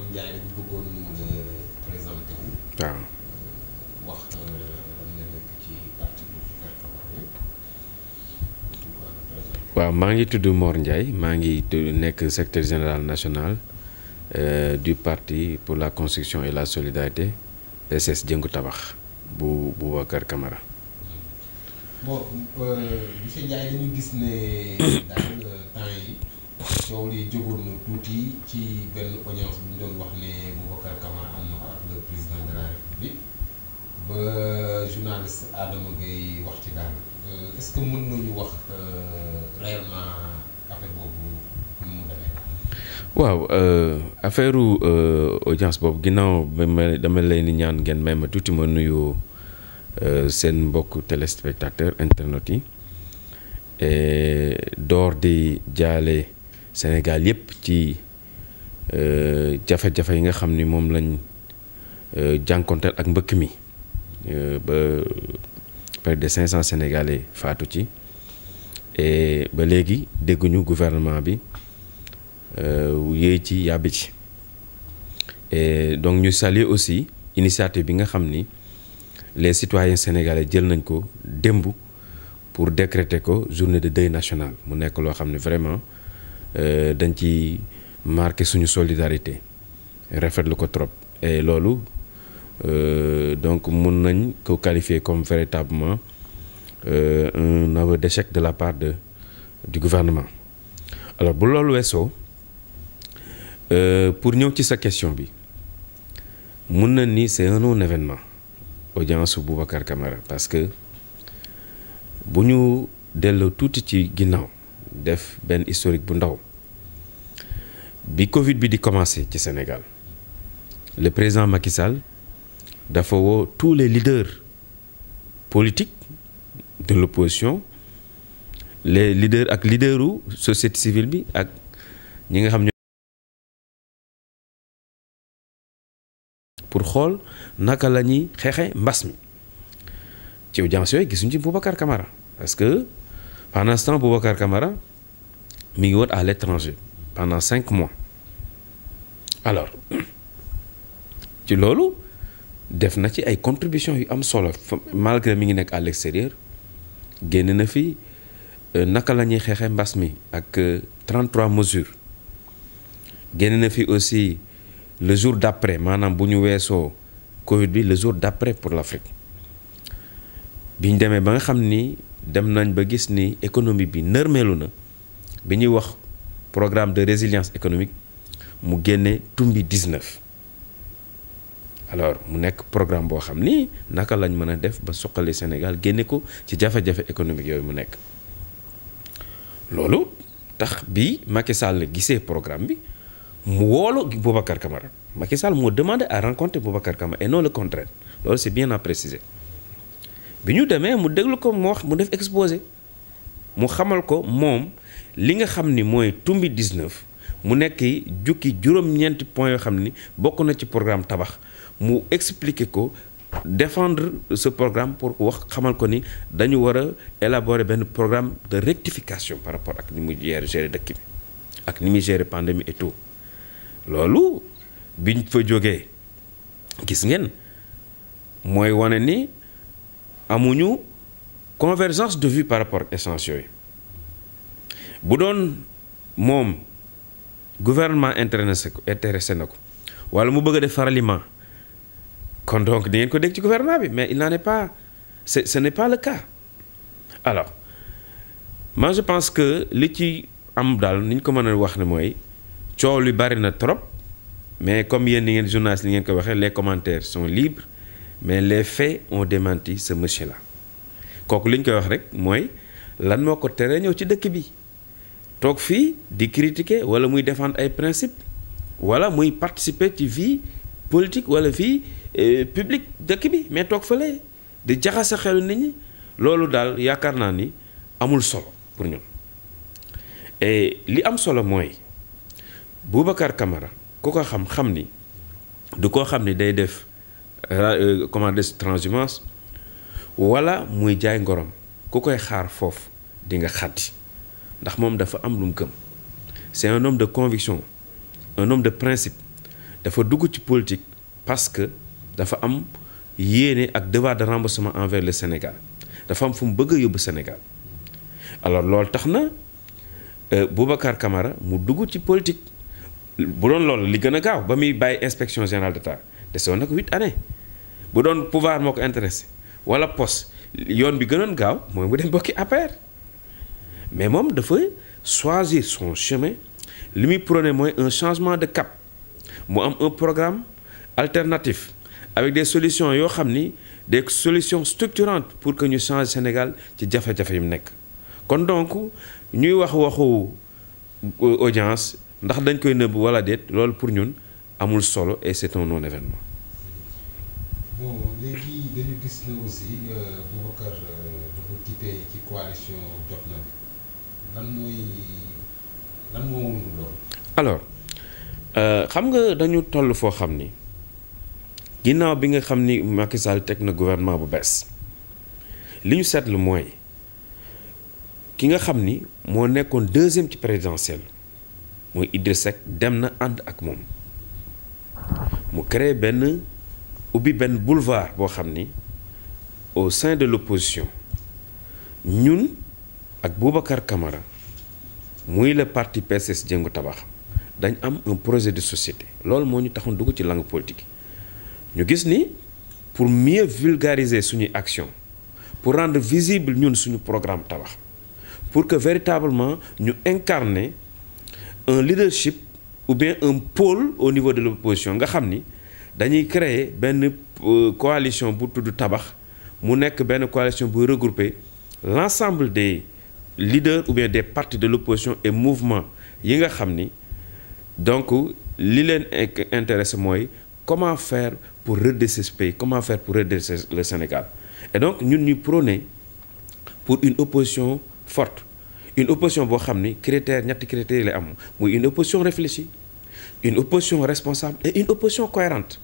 Mor Ndiaye dañu bëggoon présenté wu. waaw. wax lan la nekk ci parti bi waaw maa ngi tudd Mor Ndiaye maa ngi nekk secrétaire général national du parti pour la construction et la solidarité PCS Jëngu Tabax bu Boubacar Camara. bon monsieur Ndiaye dañu gis ne daal temps yi coow li jógoon na tuuti ci benn audience bu ñu doon wax ne Boubacar Camara am na ko ak le président de la République ba journaliste Adama Gueye wax ci daal est-ce que mën nañu wax réellement affaire boobu nu mu demee. waaw affaire audience boobu ginnaaw dama leen di ñaan ngeen may ma tuuti ma nuyu seen mbokk téléspectateur internautes yi door di jaale Sénégal yépp ci jafe-jafe yi nga xam ni moom lañ jànkonteel ak mbëkk mi ba près de 500 Sénégalais faatu ci et ba léegi dégguñu gouvernement bi yéey ci yàbbi ci et donc ñu saluer aussi initiative bi nga xam ni les citoyens sénégalais jël nañ ko démb pour décréter ko journée de deuil national mu nekk loo xam ne vraiment dañ ci marqué suñu solidarité rafetlu ko trop et loolu donc mun nañ ko qualifier comme véritablement un aveu d'échec de la part du gouvernement. Alors bu loolu weesoo pour ñëw ci sa question bi mun na ni c'est un non événement audience su Boubacar Camara parce que bu ñu delloo tuuti ci ginnaaw def benn historique bu ndaw bi Covid bi di commencer ci Sénégal le président Macky Sall dafa woo tous les leaders politiques de l'opposition les leaders ak leaderu société civile bi ak ñi nga xam ne pour xool naka la ñuy xeexe mbas mi ci audience yooyu gisuñu ci Boubacar Camara parce que pendant ce temps Boubacar Camara mi ngi woon à l'étranger pendant 5 mois alors ci loolu def na ci ay contributions yu am solo malgré mi ngi nekk à l'extérieur génn na fi naka la ñuy xeexe mbas mi ak 33 mesures génn na fi aussi le jour d'après maanaam bu ñu weesoo Covid bi le jour d'après pour l'Afrique bi ñu demee ba nga xam ni dem nañ ba gis ni économie bi nërmeelu na bi ñuy wax programme de résilience économique mu génne tumbi 19 alors mu nekk programme boo xam ni naka lañ mën a def ba suqali Sénégal génne ko ci jafe-jafe économique yooyu mu nekk loolu tax bi Macky Sall gisee programme bi mu woolu Boubacar Camara Macky Sall moo demandé à rencontrer Boubacar Camara et non le contraire loolu c'est bien à préciser bi ñu demee mu déglu ko mu wax mu def exposé mu xamal ko moom li nga xam ni mooy tumbi 19 mu nekk jukki juróom-ñeenti points yoo xam ni bokk na ci programme tabax mu expliquer ko défendre ce programme pour wax xamal ko ni dañu war a élaborer benn programme de rectification par rapport ak ni muy gérer dëkk bi ak ni muy gérer pandémie et tout loolu biñ fa jógee gis ngeen mooy wane ni amuñu convergence de vue par rapport ak échéances yooyu bu doon moom gouvernement intéressé na ko wala mu bëgg a def ralliement kon donc di ngeen ko dégg ci gouvernement bi mais il n'en est pas ce n'est pas le cas alors moi je pense que li ci am daal ni ñu ko mën a wax ne mooy coow li bari na trop mais comme yéen ni ngeen journaliste ni ngeen ko waxee les commentaires sont libres mais les faits ont démenti ce monsieur là kooku li ñu koy wax rek mooy lan moo ko teree ñëw ci dëkk bi toog fii di critiquer wala muy défendre ay principes wala muy participer ci vie politique wala vie publique dëkk bi mais toog fële di jaxase xelu nit ñi loolu daal yaakaar naa ni amul solo pour ñun et li am solo mooy Boubacar Camara ku ko xam ni du koo xam ni day def comment dire transhumance wala muy jaay ngorom ku koy xaar foofu di nga xaddi ndax moom dafa am lu mu gëm c'est un homme de conviction un homme de principe dafa dugg ci politique parce que dafa am yéene ak devoir de remboursement envers le Sénégal dafa am fu mu bëgg a yóbbu Sénégal alors loolu tax na Boubacar Camara mu dugg ci politique bu doon loolu li gën a gaaw ba muy bàyyi inspection générale d'État desewoon na ko 8 années bu doon pouvoir moo ko intéressé wala poste yoon bi gënoon gaaw mooy mu dem bokki APR mais moom dafa choisir son chemin li muy prôné mooy un changement de cap mu am un programme alternatif avec des solutions yoo xam ni des solutions structurantes pour que ñu change Sénégal ci jafe-jafe yu mu nekk kon donc ñuy waxu audience ndax dañ koy nëbb wala déet loolu pour ñun amul solo et c'est un non-événement. Bon léegi dañu gis na aussi Boubacar dafa quitté ci coalition Jotna bi lan moo wundu loolu. alors xam nga dañu toll foo xam ni ginnaaw bi nga xam ni Macky Sall teg na gouvernement bu bees li ñu seetlu mooy ki nga xam ni moo nekkoon deuxième ci présidentielle mooy Idrissa Seck dem na ànd ak moom mu créé ubbi benn boulevard boo xam ni au sein de l'opposition ñun ak Boubacar Camara muy le parti PCS Jëngu Tabax dañ am un projet de société loolu moo ñu taxoon dugg ci langue politique ñu gis ni pour mieux vulgariser suñuy action pour rendre visible ñun suñu programme tabax pour que véritablement ñu incarner un leadership ou bien un pôle au niveau de l'opposition nga xam ni dañuy créer benn coalition bu tudd tabax mu nekk benn coalition bu regrouper l'ensemble des leaders ou bien des partis de l'opposition et mouvements yi nga xam ni donc li leen intéressé mooy comment faire pour redresser ce pays comment faire pour redresser le Sénégal et donc ñun ñu prôner pour une opposition forte une opposition boo xam ni ñetti critères lay am muy une opposition réfléchie une opposition responsable et une opposition cohérente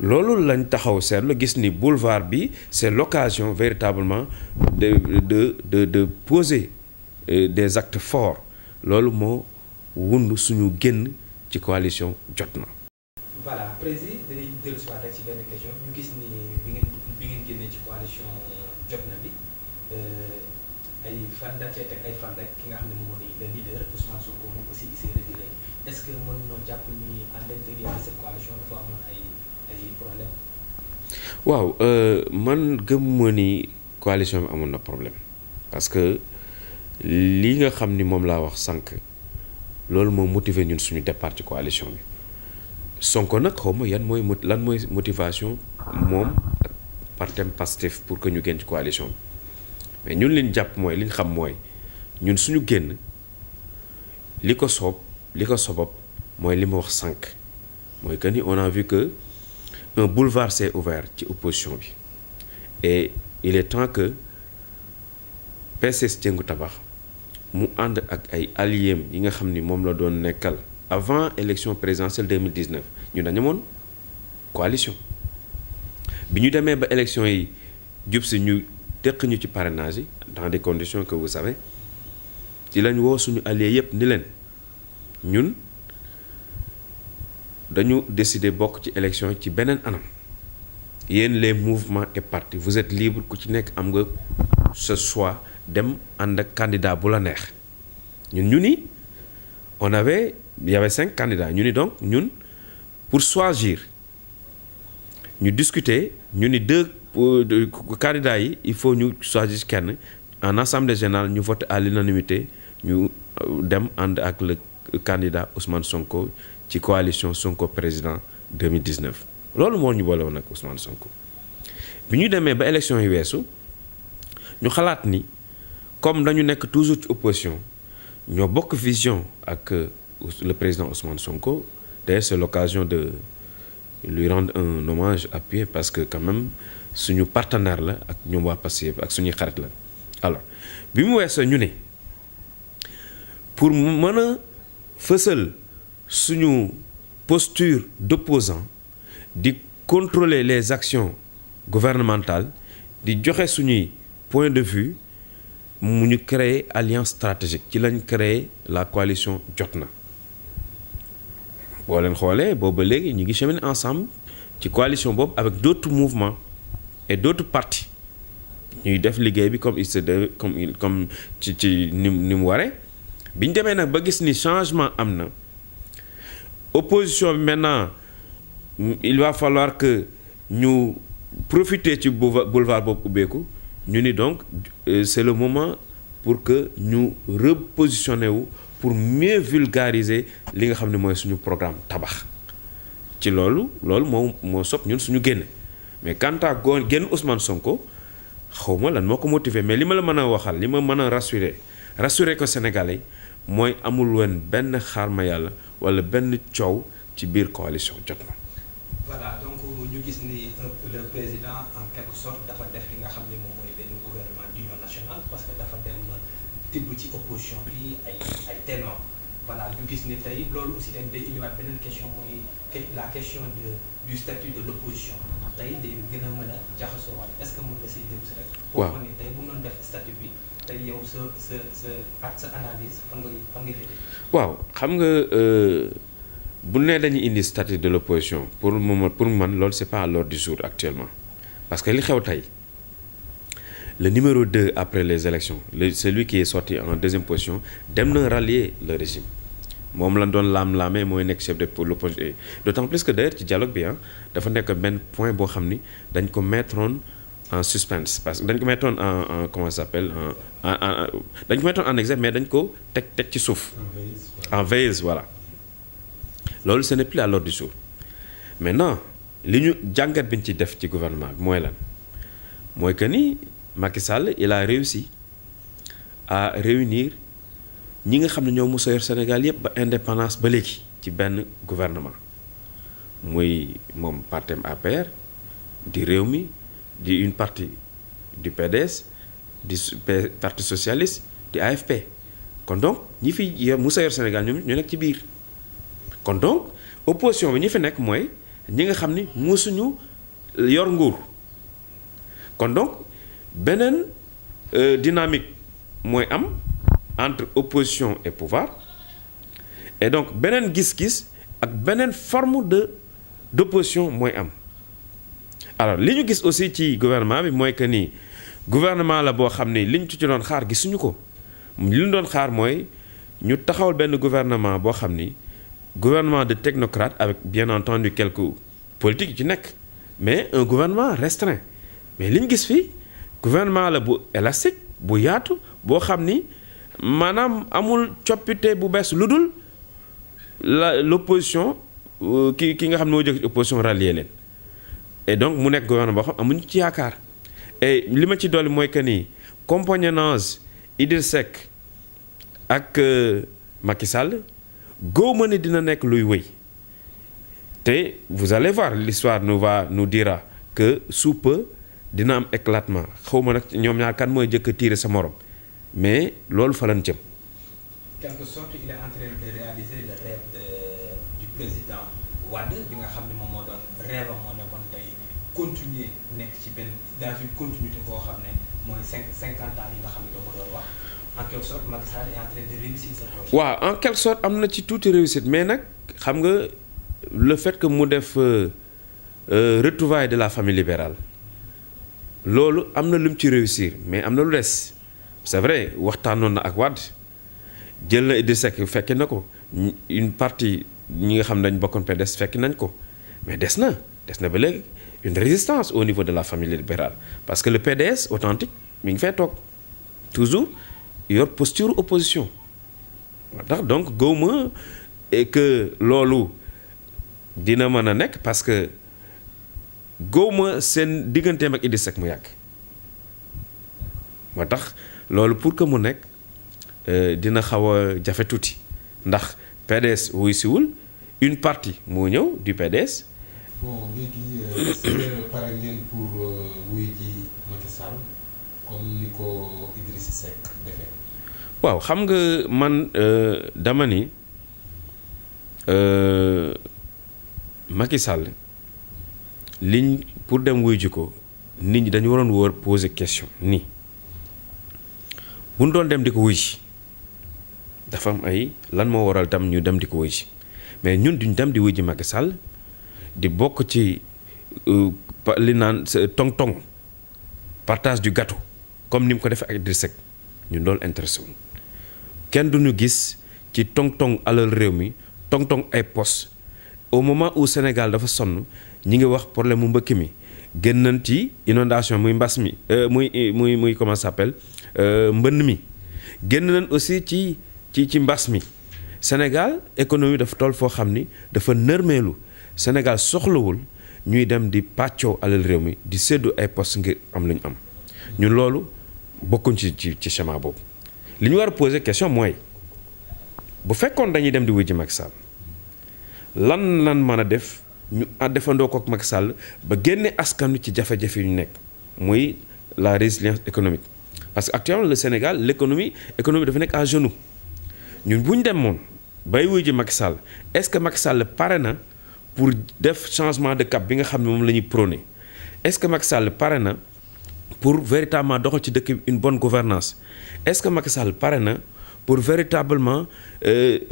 loolu lañ taxaw seetlu gis ni boulevard bi c'est l'occasion véritablement de poser des actes forts loolu moo wund suñu génn ci coalition Jotna. voilà président dañuy dellu si waat rek ci benn question ñu gis ni bi ngeen génnee ci coalition Jotna bi ay fan dañ cee teg ay fan rek ki nga xam ne moom moo di le leader Ousmane Sonko moom aussi il s'est retiré est-ce que mën noo jàpp ni à l'intérieur de cette coalition dafa amoon ay problème. waaw man gëm ni coalition bi amoon na problème parce que li nga xam ni moom laa wax sànq loolu moo motiver ñun suñu départ ci coalition bi Sonko nag xaw ma lan mooy motivation moom ak partem Pastef pour que ñu génn ci coalition bi mais ñun liñ jàpp mooy liñ xam mooy ñun suñu génn li ko sobab mooy li ma wax sànq mooy que ni on a vu que un boulevard s'est ouvert ci opposition bi et il est temps que PCS Jëngu Tabax mu ànd ak ay alliés yi nga xam ni moom la doon nekkal avant élection présidentielle 2019 ñu dañu amoon coalition bi ñu demee ba élection yi jub si ñu teq ñu ci parrainage yi dans des conditions que vous savez ci lañ woo suñu alliés yépp ni leen ñun dañu décider bokk ci élection ci beneen anam yéen les mouvements et partis vous êtes libre ku ci nekk am nga ce choix dem ànd ak candidat bu la neex ñu ni il y avait 5 candidats ñu ni donc ñun pour choisir ñu discuter ñu ni 2 candidats yi il faut ñu choisir kenn en assemblée générale ñu vote à l'unanimité ñu dem ànd ak le candidat Ousmane Sonko ci coalition Sonko président 2019 loolu moo ñu boole woon ak Ousmane Sonko bi ñu demee ba élection yi weesu ñu xalaat ni comme dañu nekk toujours ci opposition ñoo bokk vision ak le président Ousmane Sonko d'ailleurs c'est l'occasion de lui rendre un hommage appuyé parce que quand même suñu partenaire la ak ñoom waa Pastef ak suñuy xarit la alors bi mu weesoo ñu ne pour mën a fësal suñu posture d'opposant di contrôler les actions gouvernementales di joxe suñuy point de vue mu ñu créer alliance stratégique ci lañ créer la coalition Jotna boo leen xoolee boobu ba léegi ñu ngi cheminer ensemble ci coalition boobu avec d'autres mouvements et d'autres partis ñuy def liggéey bi comme il se devait comme ci ni mu waree bi ñu demee nag ba gis ni changement am na opposition bi maintenant il va falloir que ñu profiter ci boulevard boobu ubbeeku ñu ni donc c'est le moment pour que ñu repositionner wu pour mieux vulgariser li nga xam ne mooy suñu programme tabax ci loolu moo sopp ñun suñu génne mais quant à génn Ousmane Sonko xawma lan moo ko motiver mais li ma la mën a waxal li ma mën a rassurer ko Sénégalais mooy amul woon benn xaarma yàlla wala benn coow ci biir coalition jot na. voilà donc ñu gis ni le président en quelque sorte dafa def li nga xam ne moom mooy benn gouvernement d'union nationale parce que dafa dem tibb ci opposition bi ay ténor voilà ñu gis ni tey loolu aussi tamit day indiwaat beneen question mooy la question du statut de l'opposition tey day gën a mën a jaxasoo waat est-ce que mën nga siy déglu si rek. waaw boo ko ni tey bu ñu doon def statut bi tey yow sa analyse fan ngay féetee. waaw xam nga bu nee dañuy indi statut de l'opposition pour man loolu c'est pas à l'ordre du jour actuellement parce que li xew tey le numéro 2 après les élections celui qui est sorti en deuxième position dem na rallier le régime moom lañ doon laam-laamee mooy nekk chef de l'opposition d'autant plus que d'ailleurs ci dialogue bi dafa nekk benn point boo xam ni dañ ko mettroon en suspense parce que dañ ko mettoon en comment ça s'appelle dañ ko mettoon en exergue mais dañ ko teg ci suuf en veilleuse voilà loolu ce n'est plus à l'ordre du jour maintenant li ñu jàngat bi ñu ci def ci gouvernement bi mooy lan mooy que ni Macky Sall il a réussi à réunir ñi nga xam ne ñoo mos a yor Sénégal yépp ba indépendance ba léegi ci benn gouvernement muy moom partem APR di Rewmi di une partie du PDS du parti socialiste di AFP kon donc ñi fi mos a yor Sénégal ñoom ñu nekk ci biir kon donc opposition bi ñi fi nekk mooy ñi nga xam ni mosuñu yor nguur kon donc beneen dynamique mooy am entre opposition et pouvoir et donc beneen gis-gis ak beneen forme d'opposition mooy am alors li ñu gis aussi ci gouvernement bi mooy que ni gouvernement la boo xam ni li ñu ci doon xaar gisuñu ko li ñu doon xaar mooy ñu taxawal benn gouvernement boo xam ni gouvernement de technocrates avec bien entendu quelques politiques yu ci nekk mais un gouvernement restreint mais li ñu gis fii gouvernement la bu élastique bu yaatu boo xam ni maanaam amul coppite bu bees lu dul l'opposition ki nga xam ne moo jóge ci opposition rallier leen et donc mu nekk gouvernement boo xam amuñu ci yaakaar et li ma ci dolli mooy que ni compagnonnage Idrissa Seck ak Macky Sall góoma ne dina nekk luy wëy te vous allez voir l'histoire nous dira que sous peu dina am éclatement xawma nag ñoom ñaar kan mooy jëkk a tirer sa morom mais loolu fa lañ jëm. quelque sorte il est en train de réaliser le rêve du président Wade bi nga xam ne moom moo doon rêve am moo nekkoon tey continuer nekk ci benn dans une continuité boo xam ne mooy 50 ans yi nga xam ne doo ko doon wax en quelque sorte Macky Sall est en train de réussir ce projet. waaw en quelque sorte am na ci tuuti réussite mais nag xam nga le fait que mu def retrouvailles de la famille libérale loolu am na lu mu ci réussir mais am na lu des c'est vrai waxtaanoon na ak Wade jël na Idrissa Seck fekki na ko une partie ñi nga xam ne dañ bokkoon PDS fekki nañ ko mais des na ba léegi une résistance au niveau de la famille libérale parce que le PDS authentique mi ngi fay toog toujours yor posture opposition ndax donc gëwma et que loolu dina mën a nekk parce que gëwma seen digganteem ak Idrissa Seck mu yàgg moo tax loolu pour que mu nekk dina xaw a jafe tuuti ndax PDS wuy siwul une partie moo ñëw du PDS. bon léegi est-ce que pare ngeen pour wuy ji Macky Sall comme ni ko Idrissa Seck defee. waaw xam nga man dama ni Macky Sall liñ pour dem wuy ji ko nit ñi dañu waroon wóor poser question ni bu ñu doon dem di ko wuy ji dafa am ay lan moo waral tam ñu dem di ko wuy ji mais ñun duñ dem di wuy ji Macky Sall di bokk ci li naan tong-tong partage du gâteau comme ni mu ko defee ak Idrissa Seck ñun loolu intéressé wuñ kenn duñu gis ci tong-tong alal réew mi tong-tong ay poste au moment où Sénégal dafa sonn ñi ngi wax problème mu mbëkk mi génn nañ ci inondation muy mbas mi muy comment ça s'appelle mbënn mi génn nañ aussi ci mbas mi Sénégal économie dafa toll foo xam ni dafa nërmeelu Sénégal soxlawul ñuy dem di pàccoo alal réew mi di séddu ay poste ngir am lu ñu am ñun loolu bokkuñ ci schéma boobu li ñu war a poser question mooy bu fekkoon dañuy dem di wuy ji Macky Sall lan mën a def ñu defandoo ko ak Macky Sall ba génne askan wi ci jafe-jafe yu ñu nekk muy la résilience économique parce que actuellement le Sénégal l'économie dafa nekk à genoux ñun bu ñu demoon bay wuy ji Macky Sall est-ce que Macky Sall pare na pour def changement de cap bi nga xam ne moom la ñuy prôné est-ce que Macky Sall pare na pour véritablement doxal ci dëkk bi une bonne gouvernance est-ce que Macky Sall pare na pour véritablement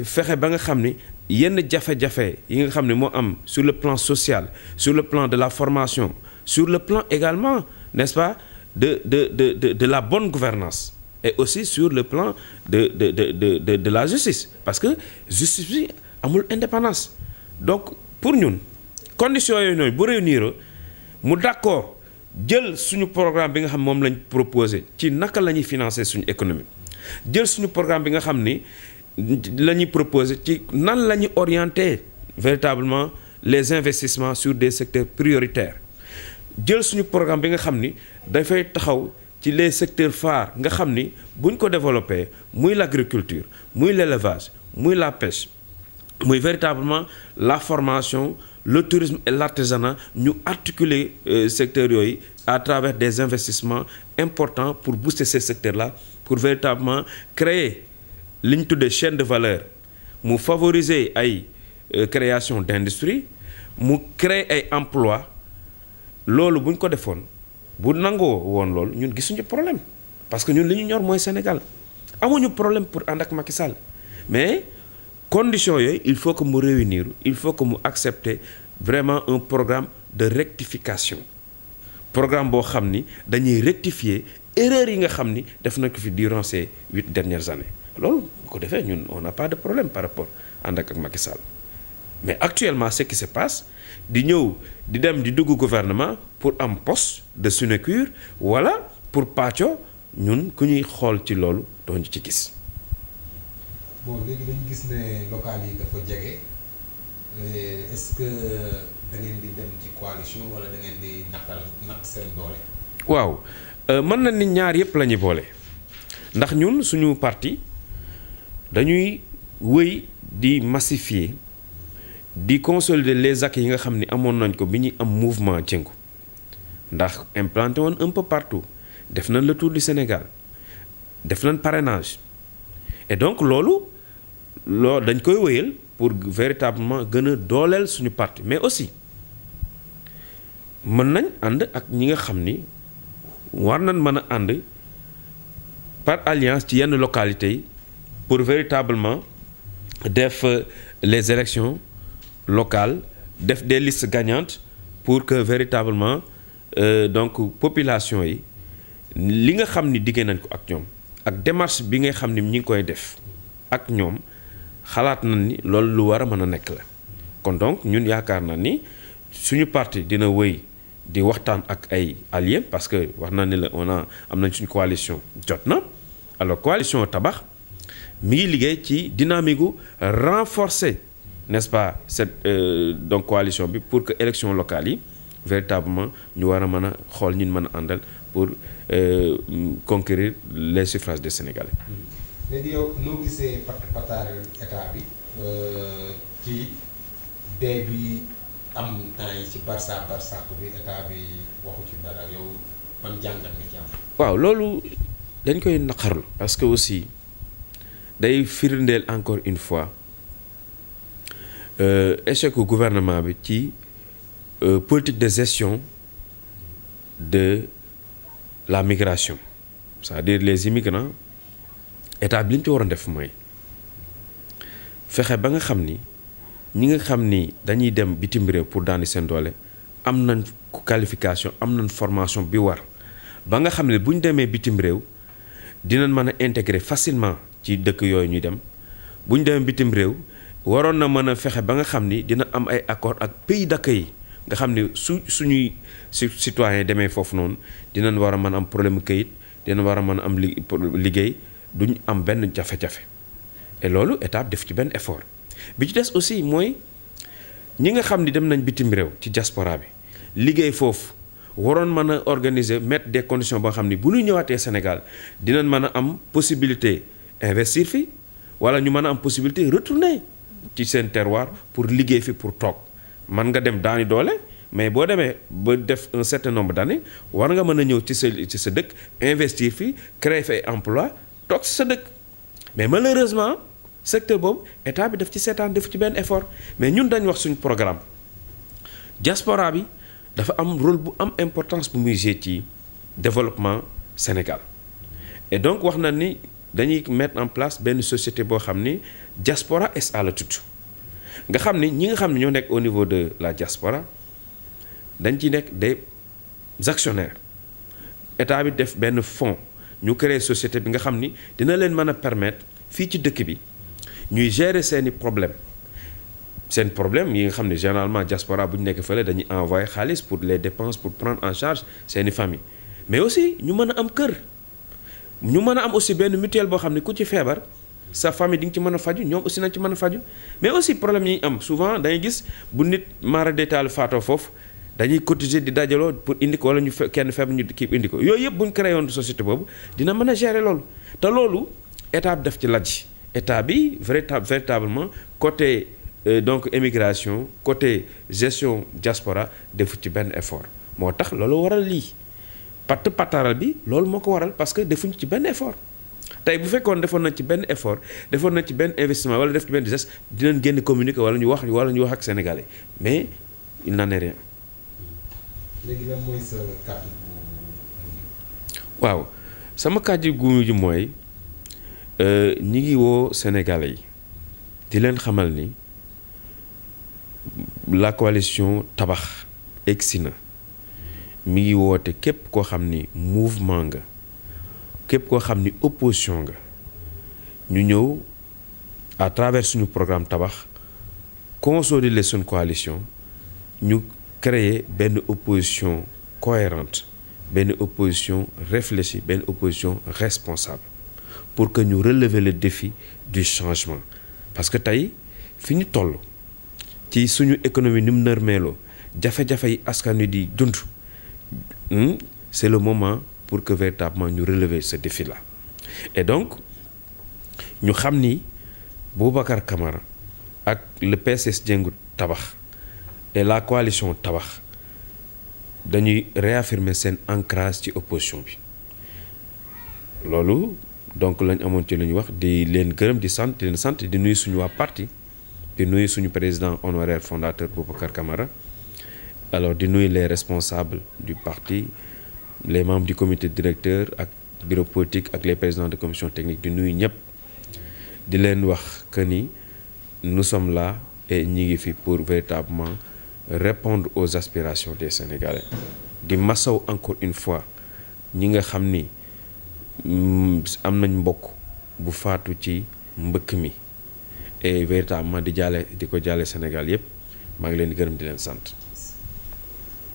fexe ba nga xam ni yenn jafe-jafe yi nga xam ne moo am sur le plan social sur le plan de la formation sur le plan également n'est-ce pas de la bonne gouvernance et aussi sur le plan de la justice parce que justice bi amul indépendance donc pour ñun conditions yooyu noonu bu réunir mu d'accord jël suñu programme bi nga xam moom lañ proposé ci naka la ñuy financer suñu économie jël suñu programme bi nga xam ni la ñuy proposé ci nan la ñuy orienter véritablement les investissements sur des secteurs prioritaires jël suñu programme bi nga xam ni dafay taxaw ci les secteurs phares nga xam ni buñ ko développé muy l'agriculture muy l'élevage muy la pêche muy véritablement la formation le tourisme et l'artisanat ñu articuler secteurs yooyu à travers des investissements importants pour booster ces secteurs-là pour véritablement créer li ñu tuddee chaîne de valeur mu favoriser ay création d'industrie mu créer ay emplois loolu bu ñu ko defoon bu nangoo woon loolu ñun gisuñu problème parce que ñun li ñu ñor mooy Sénégal amuñu problème pour ànd ak Macky Sall mais conditions yooyu il faut que mu réunir il faut que mu accepter vraiment un programme de rectification programme boo xam ni dañuy rectifier erreurs yi nga xam ni def na ko fi durant ces 8 dernières années loolu bu ko defee ñun on n'a pas de problème par rapport ànd ak Macky Sall mais actuellement ce qui se passe di ñëw di dem di dugg gouvernement pour am poste de sinécure wala pour pàcco ñun ku ñuy xool ci loolu doo ñu ci gis. bon léegi dañu gis ne local yi dafa jege est-ce que da ngeen di dem ci coalition wala da ngeen di natt seen doole. waaw mën na ni ñaar yëpp la ñuy boole ndax ñun suñu parti dañuy wëy di massifier di consolider les acquis yi nga xam ni amoon nañ ko bi ñuy am mouvement Jëngu ndax implanté woon un peu partout def nañ le tour du Sénégal def nañ parrainage et donc loolu dañ koy wëyal pour véritablement gën a dooleel suñu parti mais aussi mën nañ ànd ak ñi nga xam ni war nañ mën a ànd par alliance ci yenn localités yi pour véritablement def les élections locales def des listes gagnantes pour que véritablement donc population yi li nga xam ni diggee nañ ko ak ñoom ak démarche bi nga xam ni ñi ngi koy def ak ñoom xalaat nañ ni loolu lu war a mën a nekk la kon donc ñun yaakaar na ni suñu parti dina wëy di waxtaan ak ay alliés parce que wax naa ni la am nañ suñu coalition jot na alors coalition tabax mi ngi liggéey ci dynamique gu renforcer n'est-ce pas cette donc coalition bi pour que élection locale yi véritablement ñu war a mën a xool ñun mën a àndal pour conquérir les suffrages des Sénégalais. léegi yow noo gisee pataar état bi ci dee bi am temps yi ci Barça bi état bi waxu ci dara yow ban jàngat nga ci am. waaw loolu dañ koy naqarlu parce que aussi day firndeel encore une fois échec au gouvernement bi ci politique de gestion de la migration c'est-à-dire les immigrants état bi li ñu ci waroon def mooy fexe ba nga xam ni ñi nga xam ni dañuy dem bitim réew pour daani seen doole am nañ qualification am nañ formation bi war ba nga xam ne bu ñu demee bitim réew dinañ mën a intégrer facilement ci dëkk yooyu ñuy dem bu ñu demee bitim réew waroon na mën a fexe ba nga xam ni dina am ay accord ak pays d'accueil yi nga xam ni suñuy citoyen demee foofu noonu dinañ war a mën am problème këyit dinañ war a mën a am liggéey duñ am benn jafe-jafe et loolu état def ci benn effort bi ci des aussi mooy ñi nga xam ni dem nañ bitim réew ci diaspora bi liggéey foofu waroon mën a organiser mettre des conditions boo xam ni bu ñu ñëwaatee Sénégal dinañ mën a am possibilité investir fi wala ñu mën a am possibilité retourner ci seen terroir pour liggéey fi pour toog man nga dem daani doole mais boo demee ba def un certain nombre d'années war nga mën a ñëw ci sa dëkk investir fi créer fi ay emploi toog ci sa dëkk mais malheureusement secteur boobu état bi daf ci seetaan def ci benn effort mais ñun dañ wax suñu programme diaspora bi dafa am rôle bu am importance bu muy jouer ci développement Sénégal et donc wax na ni dañuy mettre en place benn société boo xam ni diaspora SA la tudd nga xam ni ñi nga xam ne ñoo nekk au niveau de la diaspora dañ ci nekk des actionnaires état bi def benn fonds ñu créer société bi nga xam ni dina leen mën a permettre fii ci dëkk bi ñuy gérer seeni problème yi nga xam ne généralement diaspora bu ñu nekk fële dañuy envoyer xaalis pour les dépenses pour prendre en charge seeni famille mais aussi ñu mën a am kër ñu mën a am aussi benn mutuelle boo xam ne ku ci feebar sa famille di nga ci mën a faju ñoom aussi nañ ci mën a faju mais aussi problème yi am souvent dañuy gis bu nit mara détail faatoo foofu dañuy cotiser di dajaloo pour indi ko wala ñu kenn feebar ñu kii indi ko yooyu yëpp bu ñu créé woon société boobu dina mën a gérer loolu te loolu état bi def ci lajj état bi véritablement côté donc émigration côté gestion diaspora defu ci benn effort moo tax loolu waral lii pataaral bi loolu moo ko waral parce que defuñu ci benn effort tey bu fekkoon defoon nañ ci benn effort defoon nañ ci benn investissement wala def ci benn geste dinañ génn communiquer wala ñu wax ak sénégalais mais il n'en est rien. léegi lan mooy sa kàddu waaw sama kàddu gu mujj mooy ñi ngi woo sénégalais yi di leen xamal ni la coalition tabax egsi na mi ngi woote képp koo xam ni mouvement nga képp koo xam ni opposition nga ñu ñëw à travers suñu programme tabax consolider suñu coalition ñu créer benn opposition cohérente benn opposition réfléchie benn opposition responsable pour que ñu relever le défi du changement parce que tey fi ñu toll ci suñu économie ni mu nërmeeloo jafe-jafe yi askan wi di dund c'est le moment pour que véritablement ñu relever ce défi-là et donc ñu xam ni Boubacar Camara ak le PCS Jëngu Tabax et la coalition Tabax dañuy réaffirmer seen ancrage ci opposition bi loolu donc lañ amoon ci lu ñu wax di leen gërëm di leen sant di nuyu suñu waa parti di nuyu suñu président honoraire fondateur Boubacar Camara alors di nuyu les responsables du parti les membres du comité directeur ak bureau politique ak les présidents de commission technique di nuyu ñëpp di leen wax que ni nous sommes là et ñi ngi fi pour véritablement répondre aux aspirations des Sénégalais di masaw encore une fois ñi nga xam ni am nañ mbokk bu faatu ci mbëkk mi et véritablement di ko jaale Sénégal yëpp maa ngi leen di gërëm di leen sant